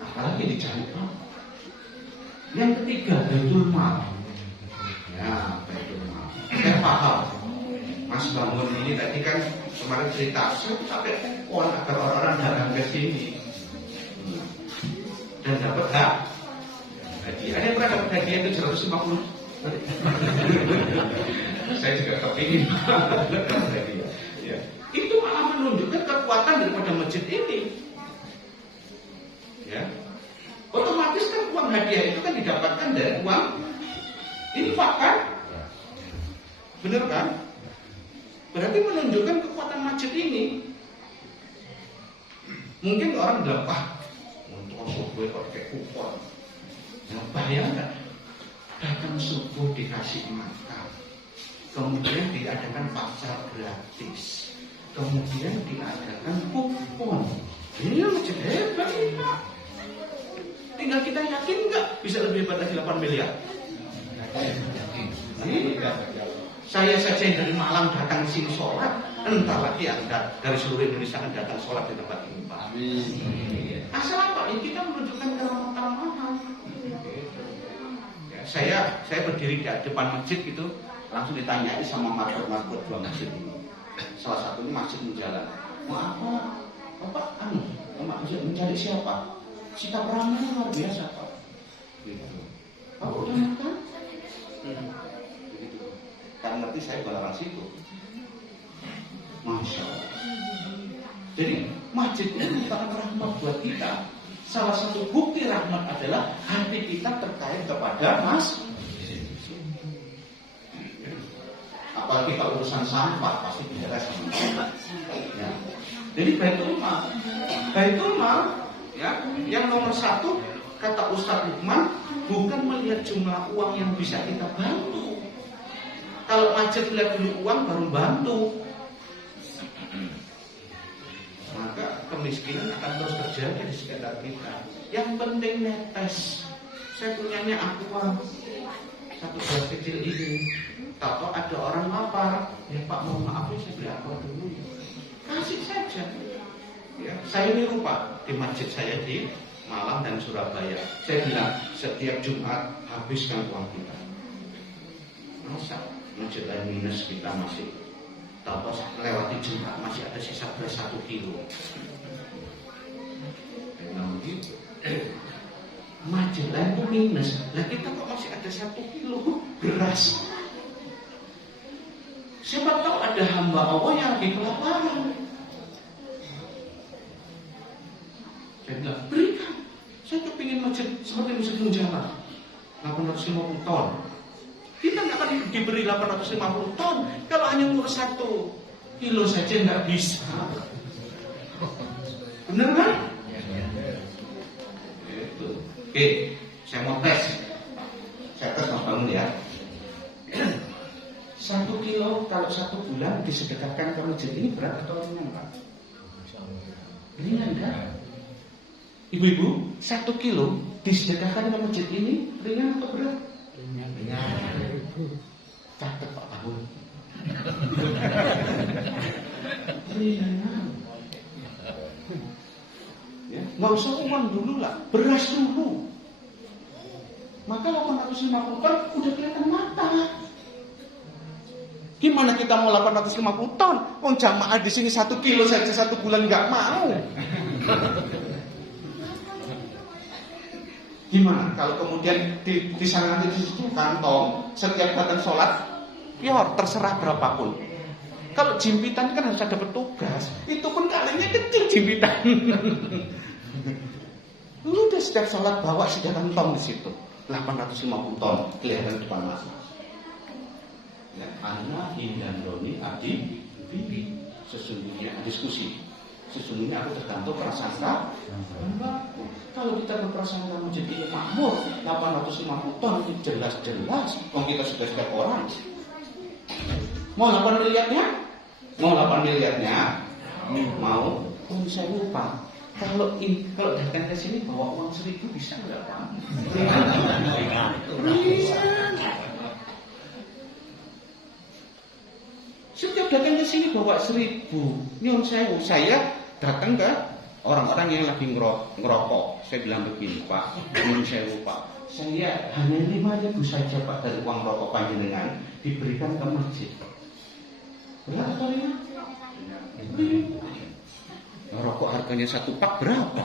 Apalagi dicari, Pak. Yang ketiga, Baitul Mal. Ya, Baitul Mal. Saya paham. Mas Bangun ini tadi kan kemarin cerita, saya sampai agar orang-orang datang ke sini dan dapat hadiah. Ada yang pernah dapat hadiah itu 750? Saya juga kepingin dapat hadiah. Ya. Itu malah menunjukkan kekuatan daripada masjid ini. Ya. Otomatis kan uang hadiah itu kan didapatkan dari uang infak kan? Benar kan? Berarti menunjukkan kekuatan masjid ini. Mungkin orang bilang, untuk subuh kok pakai kupon. Yang bayangkan, datang subuh dikasih makan, kemudian diadakan pasar gratis, kemudian diadakan kupon. Ini masjid hebat ini, Pak. Tinggal kita yakin nggak bisa lebih hebat dari 8 miliar? Saya saja yang dari Malang datang ke sini sholat, entah lagi yang dari seluruh Indonesia akan datang sholat di tempat ini, Pak. Asal apa? Ya, kita menunjukkan keramahan. Ya, saya berdiri di depan masjid gitu, langsung ditanyai sama marbot-marbot dua masjid ini. Salah satunya masjid Menjalan. Mau apa? Bapak, Mencari siapa? Sikap ramahnya luar biasa Pak. Gitu. Pak udah makan? Begitu. Karena ngerti saya bukan orang situ. Masya Allah. Jadi masjid itu merupakan rahmat buat kita. Salah satu bukti rahmat adalah hati kita terkait kepada masjid. Apalagi kalau urusan sampah pasti beres. Ya. Jadi Baitul Mal, ya, yang nomor satu kata Ustaz Lukman bukan melihat jumlah uang yang bisa kita bantu. Kalau masjid lihat dulu uang baru bantu, maka kemiskinan akan terus terjadi di sekitar kita. Yang penting netes. Saya punyanya aqua satu gelas kecil ini. Tahu ada orang lapar, ya Pak mohon maaf ya saya beli aqua dulu. Kasih saja. Ya, saya niru Pak di masjid saya di Malang dan Surabaya. Saya bilang setiap Jumat habiskan uang kita. Masa masjid lain minus kita masih tahu melewati Jumat masih ada sisa beras 1 kilo. Memang begitu. Masjid lain itu minus, lah kita kok masih ada 1 kilo beras. Siapa tahu ada hamba Allah yang lagi kelaparan. Saya bilang, berikan. Saya kepingin masjid seperti masjid Munjalah 850 ton. Kita nggak akan diberi 850 ton kalau hanya ngurus 1 kilo saja nggak bisa. Benar kan? Itu. Oke, saya mau tes. Saya tes Mas Bangun ya. 1 kilo kalau 1 bulan disedekahkan ke masjid ini berat atau ringan Pak? Ringan kan? Ibu-ibu, 1 kilo disedekahkan ke masjid ini ringan atau berat? Ringan. Catat Pak Tahun. Ringan. Ya, nggak usah uang dulu lah, beras dulu. Maka 850 ton udah kelihatan mata. Gimana kita mau 850 ton? Jamaah di sini 1 kilo saja 1 bulan nggak mau. Gimana kalau kemudian di sana nanti di situ kantong setiap datang sholat, pior terserah berapapun. Kalau jimpitan kan harus ada petugas, itu pun kalinya kecil jimpitan. Lu udah setiap sholat bawa si kantong di situ, 850 ton kelihatan depan mata. Ya, Ana Indan Roni Adi Bibi sesungguhnya diskusi. Sesungguhnya aku tergantung prasangka. Kalau kita berprasangka menjadi makmur 850 ton itu jelas-jelas. Kalau kita sudah setiap orang. Mau 8 miliarnya? Mau 8 miliarnya? Mau? Saya lupa. Kalau datang ke sini bawa uang 1.000 bisa nggak Pak? Setiap datang ke sini bawa 1.000. Nyun sewu, saya datang ke orang-orang yang lagi ngerokok. Saya bilang begini Pak, nyun sewu Pak, saya hanya 5.000 saja Pak dari uang rokok panjenengan diberikan ke masjid. Berapa ya? Rokok harganya 1 pak berapa?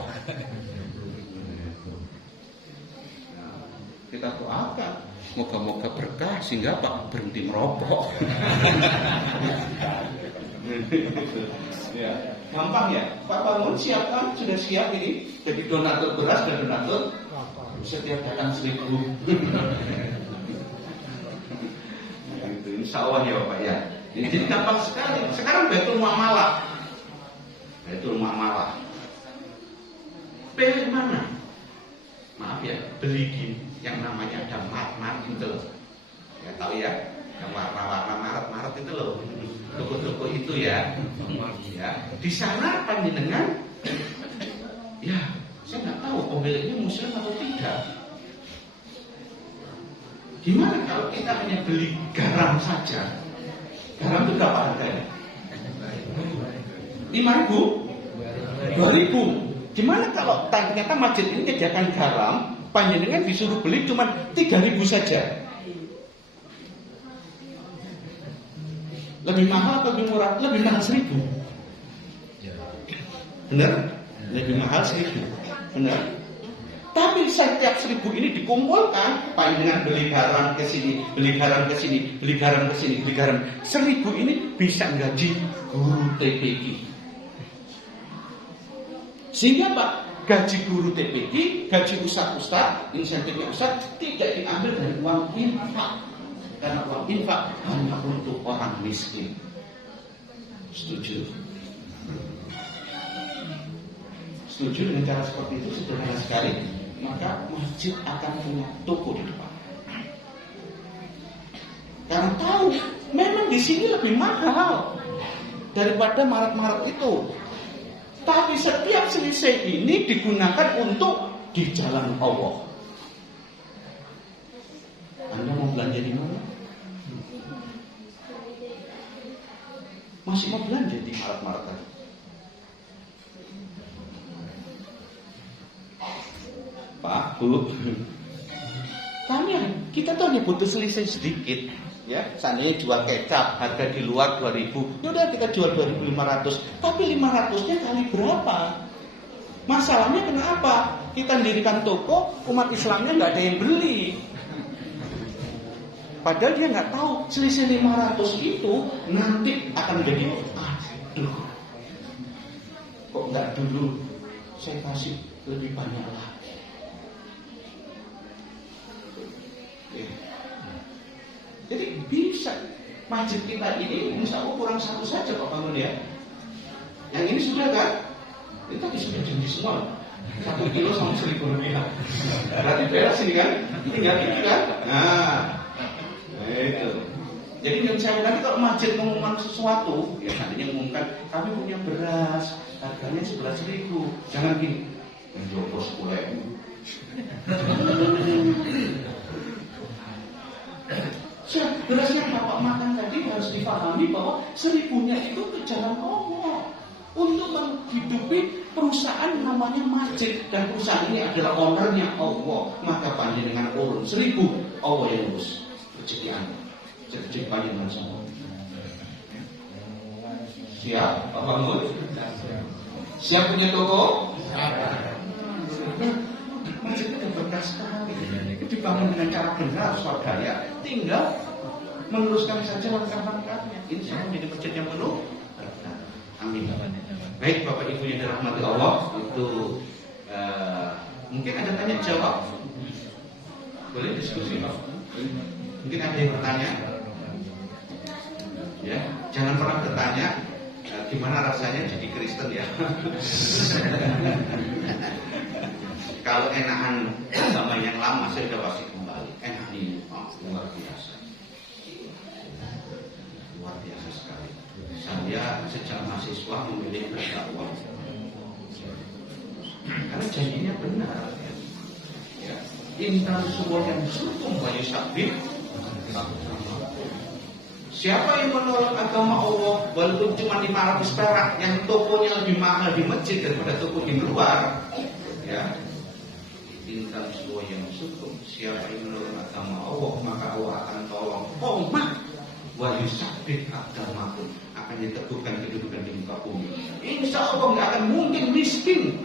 Nah, kita doakan moga-moga berkah sehingga Pak berhenti merokok. Ya, gampang ya. Pak Bangun siap kan? Sudah siap ini jadi donatur beras dan donatur setiap datang 1.000. Itu insya Allah ya Bapak ya. Jadi gampang sekali. Sekarang Baitul Muamalah. Baitul Muamalah. Pilih mana? Maaf ya, beli gini yang namanya ada Mart itu loh. Ya tahu ya, yang warna-warna Maret itu loh. Toko-toko itu ya. Ya, di sana panjenengan ya, saya nggak tahu pemiliknya muslim atau tidak. Gimana kalau kita hanya beli garam saja? Garam itu berapa harganya? 5.000? 2.000? Gimana kalau ternyata masjid ini menyediakan garam, panjenengan disuruh beli cuma 3.000 saja? Lebih mahal atau lebih murah? Lebih mahal 1.000. Benar? lebih mahal 1.000, benar. Tapi setiap 1.000 ini dikumpulkan, panjenengan beli garam ke sini, beli garam ke sini, beli garam ke sini, beli garam. 1.000 ini bisa gaji guru TPQ. Sehingga Pak, gaji guru TPQ, gaji ustaz-ustaz, insentifnya ustaz tidak diambil dari uang infak. Karena uang infak hanya untuk orang miskin. Setuju? Setuju dengan cara seperti itu, sederhana sekali. Maka masjid akan punya toko di depan. Karena tahu memang di sini lebih mahal daripada maret-maret itu. Tapi setiap selisih ini digunakan untuk di jalan Allah. Anda mau belanja di mana? Masih mau belanja di maret-maret tadi? Pak, Bu, kita tuh hanya butuh selisih sedikit, ya. Seandainya jual kecap harga di luar 2.000, ya udah kita jual 2.500. Tapi 500-nya kali berapa? Masalahnya kenapa? Kita mendirikan toko, umat Islamnya nggak ada yang beli. Padahal dia nggak tahu selisih 500 itu nanti akan menjadi, aduh, kok nggak dulu saya kasih lebih banyak lagi. Jadi bisa masjid kita ini insya Allah kurang satu saja Pak bangun ya. Yang ini sudah kan? Itu tadi sudah janji semua 1 kilo sama 1.000 rupiah. Berarti beres ini kan? Tinggal ini kan? Nah itu. Jadi yang saya nanti kalau masjid mengumumkan sesuatu, ya nantinya mengumumkan kami punya beras harganya 11.000. Jangan gini, menjopo 10.000. Beras yang Bapak makan tadi harus dipahami bahwa 1.000-nya itu ke jalan Allah untuk menghidupi perusahaan namanya masjid, dan perusahaan ini adalah ownernya Allah. Maka panjenengan urun 1.000, Allah yang urus rezeki Anda, rezeki panjenengan semua. Siap, Bapak Mut? Siap punya toko? Masjid itu berkah sekali. Dibangun dengan cara benar, saudara. Tinggal meneruskan saja langkah-langkahnya. Insya Allah menjadi masjid yang penuh. Amin. Baik Bapak Ibu yang dirahmati Allah, itu mungkin ada tanya jawab. Boleh diskusi Pak? Mungkin ada yang bertanya. Ya, jangan pernah bertanya gimana rasanya jadi Kristen ya. Kalau enakan agama yang lama saya sudah pasti kembali. Enak ini, luar biasa. Luar biasa sekali. Saya sejak mahasiswa memilih berdakwah. Karena janjinya benar. Ya. Intan semua yang sukum bayu sabit. Siapa yang menolak agama Allah walaupun cuma 500 perak, yang tokonya lebih mahal di masjid daripada toko di luar, ya. Intan semua yang sukum, siapa yang menolak agama Allah maka Allah akan tolong umat. Wa yusabbit aqdamakum, akan diteguhkan kedudukan di muka bumi. Insya Allah nggak akan mungkin miskin.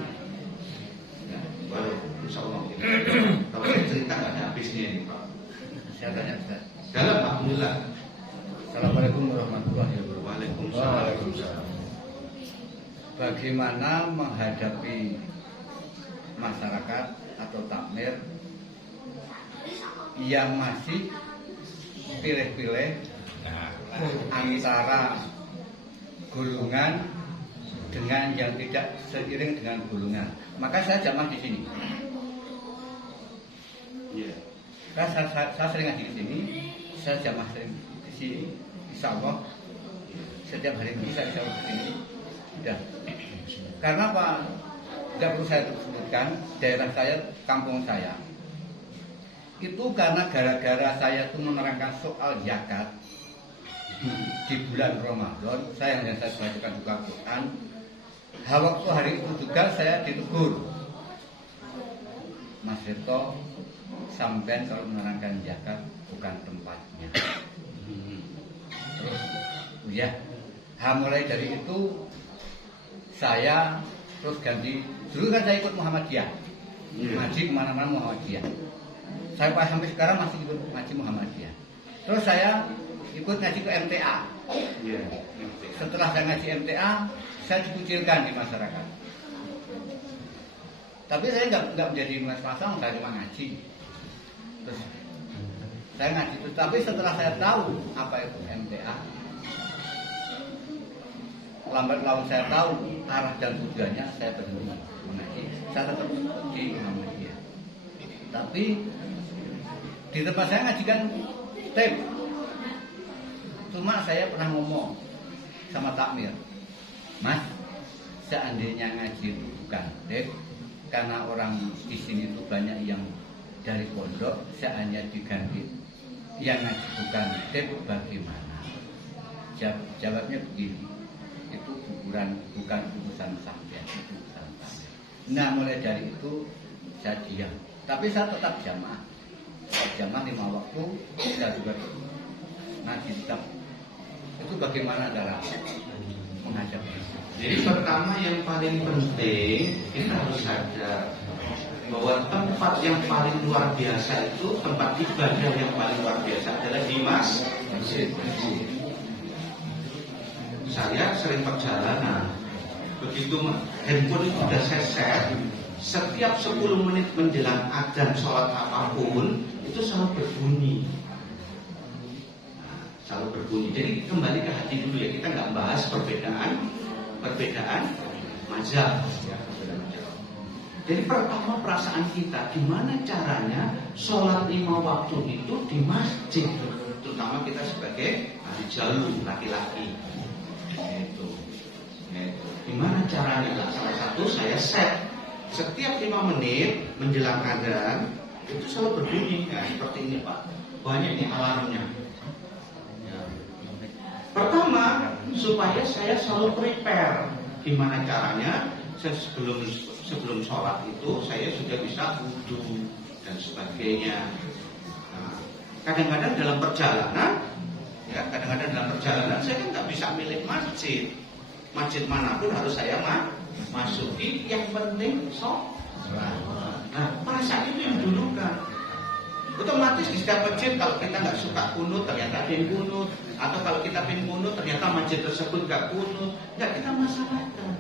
Ya, baru insya Allah mungkin. Kalau saya cerita nggak ada habisnya ini Pak. Saya tanya Ustaz. Dalam alhamdulillah. Assalamualaikum warahmatullahi wabarakatuh. Waalaikumsalam. Bagaimana menghadapi masyarakat atau takmir yang masih pilih-pilih antara golongan dengan yang tidak seiring dengan golongan? Maka saya jamah di sini. Iya. Saya sering ngaji di sini, saya jamah sering di sini. Insya Allah setiap hari ini saya selalu di sini. Sudah. Karena apa? Tidak perlu saya sebutkan, daerah saya, kampung saya itu karena gara-gara saya itu menerangkan soal zakat di bulan Ramadan, saya bacakan juga Quran. Waktu hari itu juga saya ditegur, Mas Rito, sampai kalau menerangkan zakat bukan tempatnya. Terus, ya, mulai dari itu saya terus ganti. Dulu kan saya ikut Muhammadiyah, ngaji kemana-mana Muhammadiyah. Saya pas sampai sekarang masih ikut ngaji Muhammadiyah. Terus saya ikut ngaji ke MTA. Iya. Setelah saya ngaji MTA, saya dikucilkan di masyarakat. Tapi saya nggak menjadi mas-masang, saya cuma ngaji. Terus saya ngaji terus. Tapi setelah saya tahu apa itu MTA, lambat laun saya tahu arah dan tujuannya, saya berhenti mengaji. Saya tetap di Muhammadiyah. Tapi di tempat saya ngajikan tape. Cuma saya pernah ngomong sama takmir, Mas, seandainya ngaji itu bukan tape, karena orang di sini itu banyak yang dari pondok, saya hanya diganti yang ngaji bukan tape, bagaimana? Jawabnya begini, itu bukan urusan sampean, itu urusan takmir. Nah, mulai dari itu saya diam. Tapi saya tetap jamaah 5 waktu, saya juga ngaji tetap. Itu bagaimana cara menghadap itu? Jadi pertama yang paling penting kita harus sadar bahwa tempat yang paling luar biasa itu, tempat ibadah yang paling luar biasa adalah di masjid. Saya sering perjalanan, begitu handphone itu udah saya share, setiap 10 menit menjelang adzan sholat apapun itu selalu berbunyi. Selalu berbunyi. Jadi kembali ke hati dulu ya, kita nggak bahas perbedaan mazhab. Jadi pertama perasaan kita, gimana caranya sholat 5 waktu itu di masjid, terutama kita sebagai ahli jalur laki-laki. Itu. Gimana caranya? Nah, salah satu saya set setiap 5 menit menjelang adzan itu selalu berbunyi. Nah, seperti ini Pak. Banyak nih alarmnya. Pertama, supaya saya selalu prepare. Gimana caranya? Saya sebelum sholat itu saya sudah bisa wudu dan sebagainya. Nah, kadang-kadang dalam perjalanan saya kan nggak bisa milih masjid. Masjid manapun harus saya masuki. Yang penting sholat. Nah, perasaan itu yang dulu kan. Otomatis di setiap masjid kalau kita nggak suka kunut, ternyata ada yang kunut. Atau kalau kita pengen kunut, ternyata masjid tersebut nggak kunut. Nggak kita masalahkan.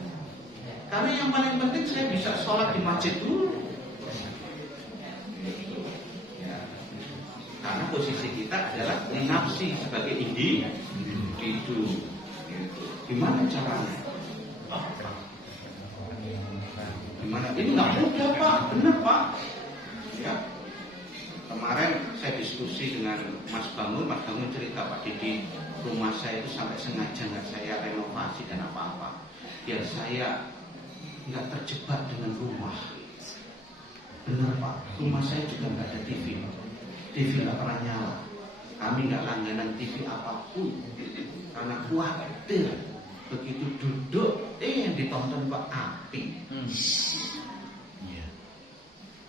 Karena yang paling penting saya bisa sholat di masjid dulu. Ya. Karena posisi kita adalah nafsi sebagai individu. Gimana caranya? Gimana? Ini nggak mudah Pak, benar Pak. Ya. Kemarin saya diskusi dengan Mas Bangun cerita Pak Didi, rumah saya itu sampai sengaja nggak saya renovasi dan apa-apa, biar saya nggak terjebak dengan rumah. Benar Pak, rumah saya juga nggak ada TV nggak pernah nyala. Kami nggak langganan TV apapun, karena khawatir begitu duduk, yang ditonton Pak api.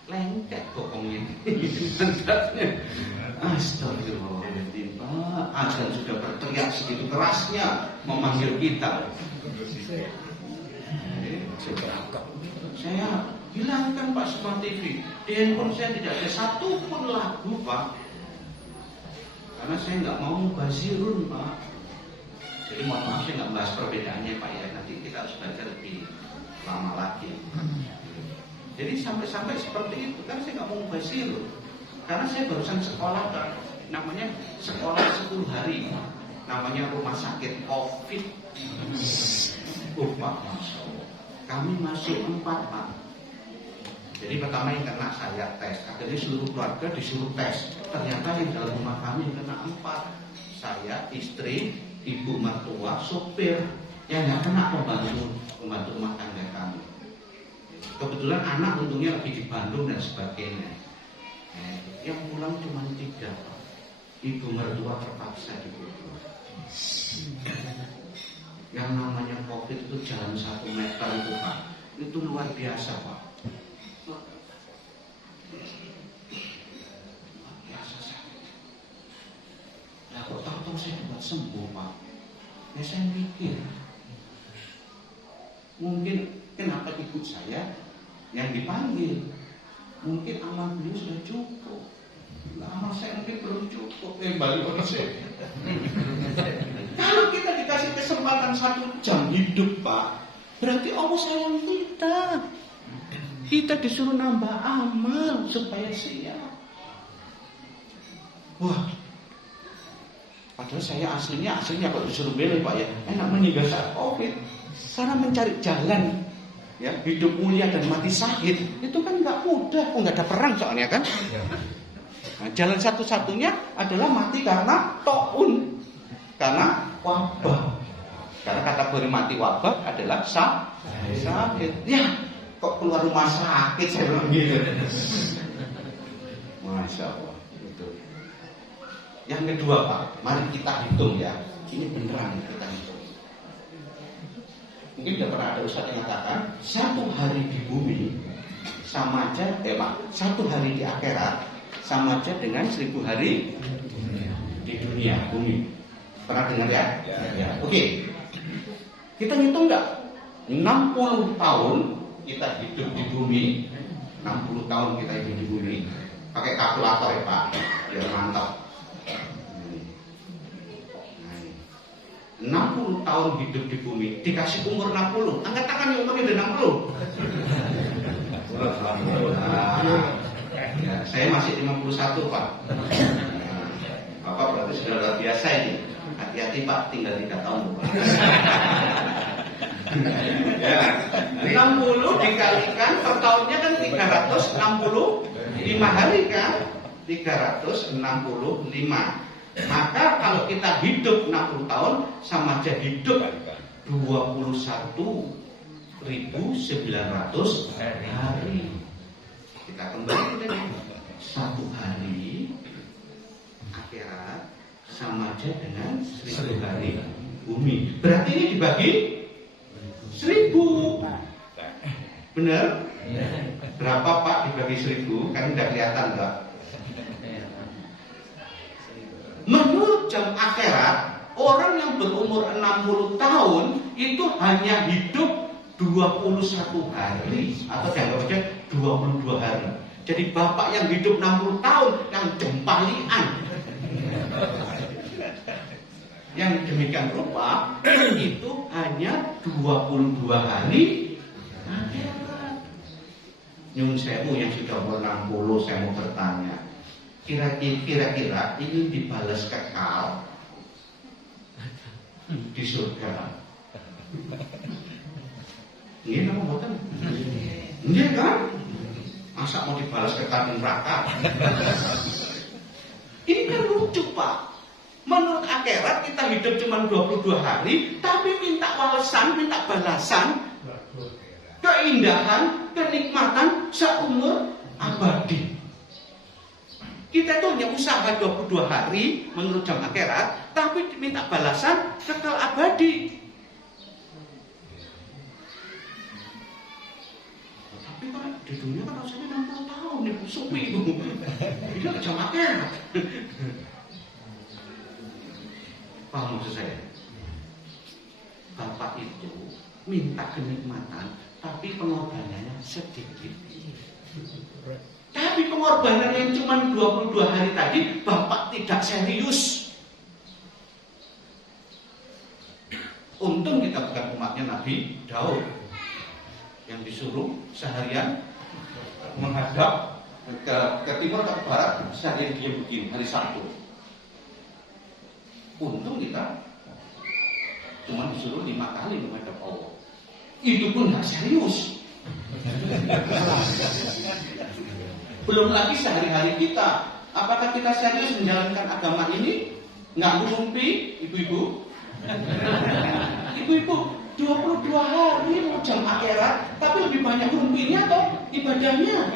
Lengket pokoknya. Astagfirullahaladzim Pak, azan sudah berteriak segitu kerasnya memanggil kita. Saya hilangkan Pak semua TV. Di handphone saya tidak ada satu pun lagu Pak, karena saya nggak mau mubazirun Pak. Jadi mohon maaf saya nggak bahas perbedaannya Pak ya, nanti kita harus belajar lebih lama lagi. Jadi sampai seperti itu kan saya nggak mau mubazir, karena saya barusan sekolah kan, namanya sekolah 10 hari, namanya rumah sakit COVID. Pak, Masya Allah, kami masuk 4 Pak. Jadi pertama yang kena saya tes, akhirnya seluruh keluarga disuruh tes. Ternyata yang dalam rumah kami yang kena 4, saya, istri, ibu mertua, sopir. Yang nggak kena pembantu rumah tangga kami. Kebetulan anak untungnya lagi di Bandung dan sebagainya. Yang pulang cuma 3 Pak. Ibu mertua terpaksa dikubur. Yang namanya COVID itu jalan 1 meter itu Pak, itu luar biasa Pak. Luar biasa sakit. Nah kok tahu saya dapat sembuh Pak. Ya saya mikir, mungkin kenapa ibu saya yang dipanggil? Mungkin amal beliau sudah cukup. Amal saya mungkin belum cukup. Balik orang saya. Kalau kita dikasih kesempatan 1 jam hidup, Pak, berarti Allah sayang kita. Kita disuruh nambah amal supaya siap. Wah, padahal saya aslinya kok disuruh milih, Pak ya. Enak meninggal saat COVID. Karena mencari jalan, ya, hidup mulia dan mati syahid itu kan nggak mudah. Nggak ada perang soalnya kan. Nah, jalan satu-satunya adalah mati karena taun, karena wabah. Karena kategori mati wabah adalah sakit. Ya, kok keluar rumah sakit saya bilang gitu. Masya Allah. Itu. Yang kedua, Pak, mari kita hitung ya. Ini beneran kita hitung. Mungkin sudah pernah ada ustaz yang mengatakan 1 hari di bumi sama aja, Pak, 1 hari di akhirat sama aja dengan 1000 hari di dunia bumi. Pernah dengar ya? Ya. Oke. Kita ngitung enggak? 60 tahun kita hidup di bumi, 60 tahun kita hidup di bumi. Pakai kalkulator ya, Pak. Biar mantap. 60 tahun hidup di bumi, dikasih umur 60. Angkat tangan yang umurnya udah 60. Ya, saya masih 51, Pak. Bapak berarti sudah luar biasa ini. Hati-hati, Pak, tinggal 3 tahun, Pak. Ya, 60 dikalikan per tahunnya kan 365 hari kan? 365. Maka kalau kita hidup 60 tahun sama aja hidup 21.900 hari. Kita kembali ke 1 hari akhirat sama aja dengan 1000 hari bumi. Berarti ini dibagi 1000. Benar? Berapa, Pak, dibagi 1000? Kan udah kelihatan enggak? Menurut jam akhirat, orang yang berumur 60 tahun itu hanya hidup 21 hari atau dianggap saja 22 hari. Jadi bapak yang hidup 60 tahun yang jempalian. Yang demikian rupa itu hanya 22 hari akhirat. Nyun sewu yang sudah umur 60, saya mau bertanya. Kira-kira ini dibalas kekal di surga. Ini apa bukan? Ini kan? Masa mau dibalas kekal di neraka? Ini kan lucu, Pak. Menurut akhirat kita hidup cuma 22 hari, tapi minta balasan, keindahan, kenikmatan seumur abadi. Kita tuh hanya usaha 22 hari menurut jam akhirat, tapi diminta balasan kekal abadi. Tapi kan di dunia kan rasanya 60 tahun nih, supi itu. Ini jam akhirat. Paham maksud saya? Bapak itu minta kenikmatan, tapi pengorbanannya sedikit. Tapi pengorbanan yang cuma 22 hari tadi, Bapak tidak serius. Untung kita bukan umatnya Nabi Daud yang disuruh seharian menghadap ke timur ke barat, seharian dia begini hari Sabtu. Untung kita cuma disuruh 5 kali menghadap Allah. Itu pun nggak serius. Belum lagi sehari-hari kita. Apakah kita serius menjalankan agama ini? Nggak ngumpi, ibu-ibu? Ibu-ibu, 22 hari mau jam akhirat, tapi lebih banyak ngumpinya atau ibadahnya?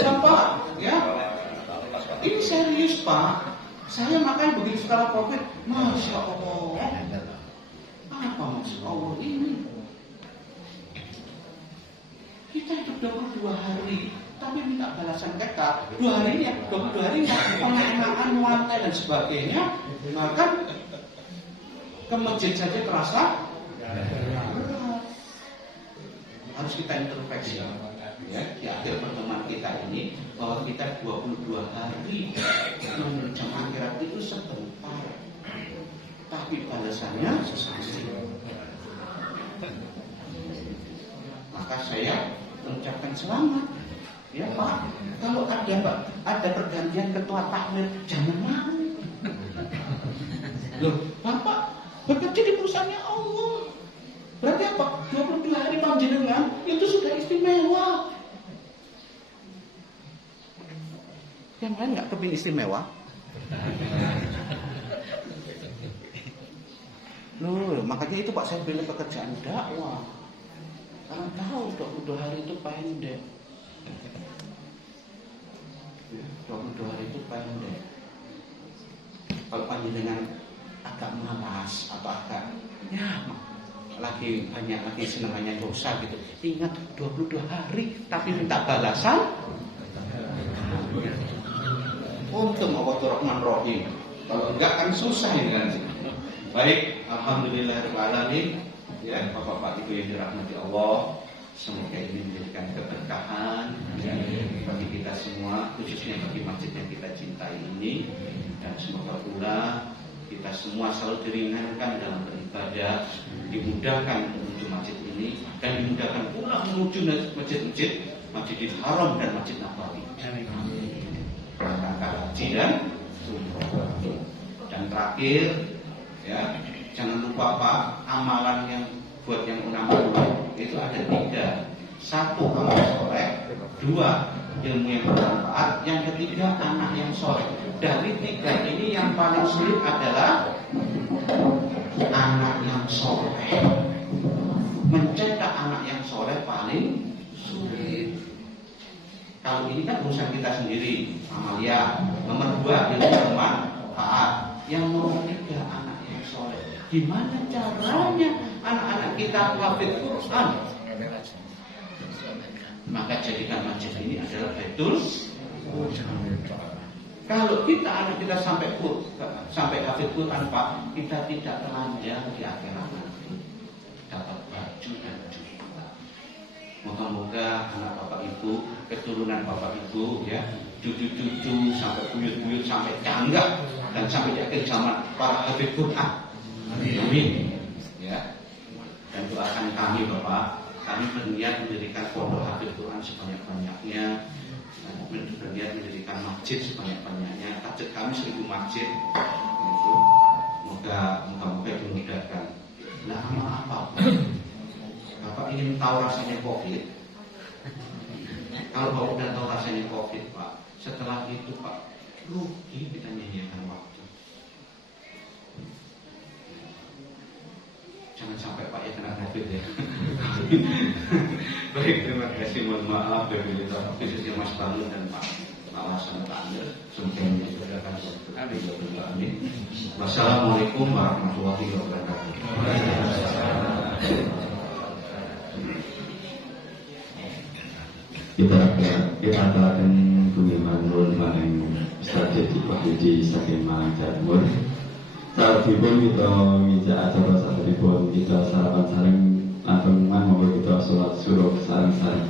Bapak, ya? Ini serius, Pak. Saya makanya begitu setelah COVID, Masya Allah. Apa maksud Allah ini? Kita hidup 22 hari, tapi minta balasan kekal. 2 harinya, 22 harinya, pengenakan, lantai dan sebagainya. Maka ke masjid saja terasa harus kita introspeksi ya di akhir pertemuan kita ini, bahwa kita 22 hari mengencam akhirat itu sebentar, tapi balasannya sesasi. Maka saya mengucapkan selamat ya Pak. Kalau ada pergantian ketua takmir, jangan mau. Loh, Bapak bekerja di perusahaannya Allah. Berarti apa? 22 hari panjenengan itu sudah istimewa. Yang lain nggak kepingin istimewa? Loh, makanya itu Pak, saya pilih pekerjaan dakwah. Karena tahu 22 hari itu pendek. 22 hari itu pendek. Kalau panjenengan agak malas atau agak lagi senangannya dosa gitu, ingat 22 hari tapi minta balasan. Untung Allah Rahman Rahim. Kalau enggak kan susah ini nanti. Baik, alhamdulillahirobbilalamin. Ya, Bapak-bapak Ibu yang dirahmati Allah, semoga ini menjadikan keberkahan ya, bagi kita semua, khususnya bagi masjid yang kita cintai ini. Dan semoga pula kita semua selalu diringankan dalam beribadah, dimudahkan menuju masjid ini, dan dimudahkan pula menuju masjid-masjid, Masjidil Haram dan Masjid Nabawi. Haji dan umroh. Dan terakhir, ya, jangan lupa Pak, amalan yang buat yang utama itu ada 3. 1, amal soleh. 2, ilmu yang bermanfaat. Yang ketiga, anak yang soleh. Dari 3 ini yang paling sulit adalah anak yang soleh. Mencetak anak yang soleh paling sulit. Kalau ini kan urusan kita sendiri, amalia. Nomor 2, ilmu bermanfaat. Yang nomor 3, anak yang soleh. Gimana caranya anak-anak kita hafid Quran? Maka jadikan masjid ini adalah Baitul. Kalau kita anak kita sampai hafid Quran Pak, kita tidak telanjang di akhirat nanti, dapat baju dan juta. Moga-moga anak Bapak Ibu, keturunan Bapak Ibu ya, cucu-cucu sampai buyut-buyut sampai canggah dan sampai di akhir zaman para hafid Quran. Amin. Ya. Dan doakan kami Bapak, kami berniat mendirikan pondok hafid Quran sebanyak-banyaknya, berniat mendirikan masjid sebanyak-banyaknya. Target kami 1000 masjid. Itu moga-moga dimudahkan. Nah, apa? Bapak ingin tahu rasanya COVID? Kalau Bapak sudah tahu rasanya COVID, Pak, setelah itu Pak, rugi kita nyanyikan waktu. Jangan sampai Pak ya kena COVID ya. Baik, terima kasih. Mohon maaf dari khususnya Mas Bangun dan Pak Hasan Tanir. Semoga memudahkan amin. Wassalamualaikum warahmatullahi wabarakatuh. Kita akan bumi manul bareng strategi Wahyudi saking Malang Jawa Timur. Saatipun kita ngijak acara saatipun kita sarapan sareng langkung maupun kita sholat suruh sareng-sareng.